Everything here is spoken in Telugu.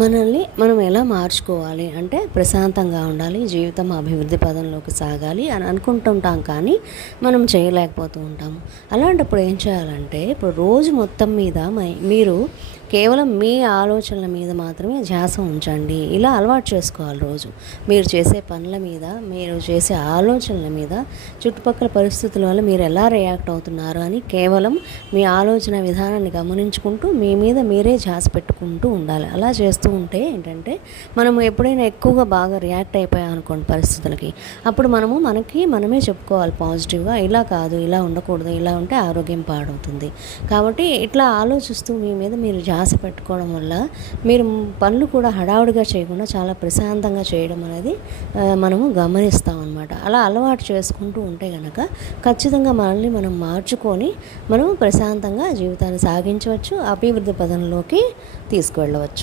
మనల్ని మనం ఎలా మార్చుకోవాలి అంటే ప్రశాంతంగా ఉండాలి, జీవితం అభివృద్ధి పదంలోకి సాగాలి అని అనుకుంటుంటాం, కానీ మనం చేయలేకపోతూ ఉంటాము. అలాంటప్పుడు ఏం చేయాలంటే, ఇప్పుడు రోజు మొత్తం మీద మీరు కేవలం మీ ఆలోచనల మీద మాత్రమే ధ్యాస ఉంచండి. ఇలా అలవాటు చేసుకోవాలి. రోజు మీరు చేసే పనుల మీద, మీరు చేసే ఆలోచనల మీద, చుట్టుపక్కల పరిస్థితుల వల్ల మీరు ఎలా రియాక్ట్ అవుతున్నారు అని కేవలం మీ ఆలోచన విధానాన్ని గమనించుకుంటూ మీ మీద మీరే ధ్యాస పెట్టుకుంటూ ఉండాలి. అలా చేస్తూ ఉంటే ఏంటంటే, మనం ఎప్పుడైనా ఎక్కువగా బాగా రియాక్ట్ అయిపోయాం అనుకోండి పరిస్థితులకి, అప్పుడు మనమే చెప్పుకోవాలి పాజిటివ్గా, ఇలా కాదు, ఇలా ఉండకూడదు, ఇలా ఉంటే ఆరోగ్యం పాడవుతుంది. కాబట్టి ఇట్లా ఆలోచిస్తూ మీ మీద మీరు ధ్యాస పెట్టుకోవడం వల్ల మీరు పనులు కూడా హడావుడిగా చేయకుండా చాలా ప్రశాంతంగా చేయడం అనేది మనము గమనిస్తాం అన్నమాట. అలా అలవాటు చేసుకుంటూ ఉంటే కనుక ఖచ్చితంగా మనల్ని మనం మార్చుకొని మనము ప్రశాంతంగా జీవితాన్ని సాగించవచ్చు, అభివృద్ధి పదంలోకి తీసుకువెళ్ళవచ్చు.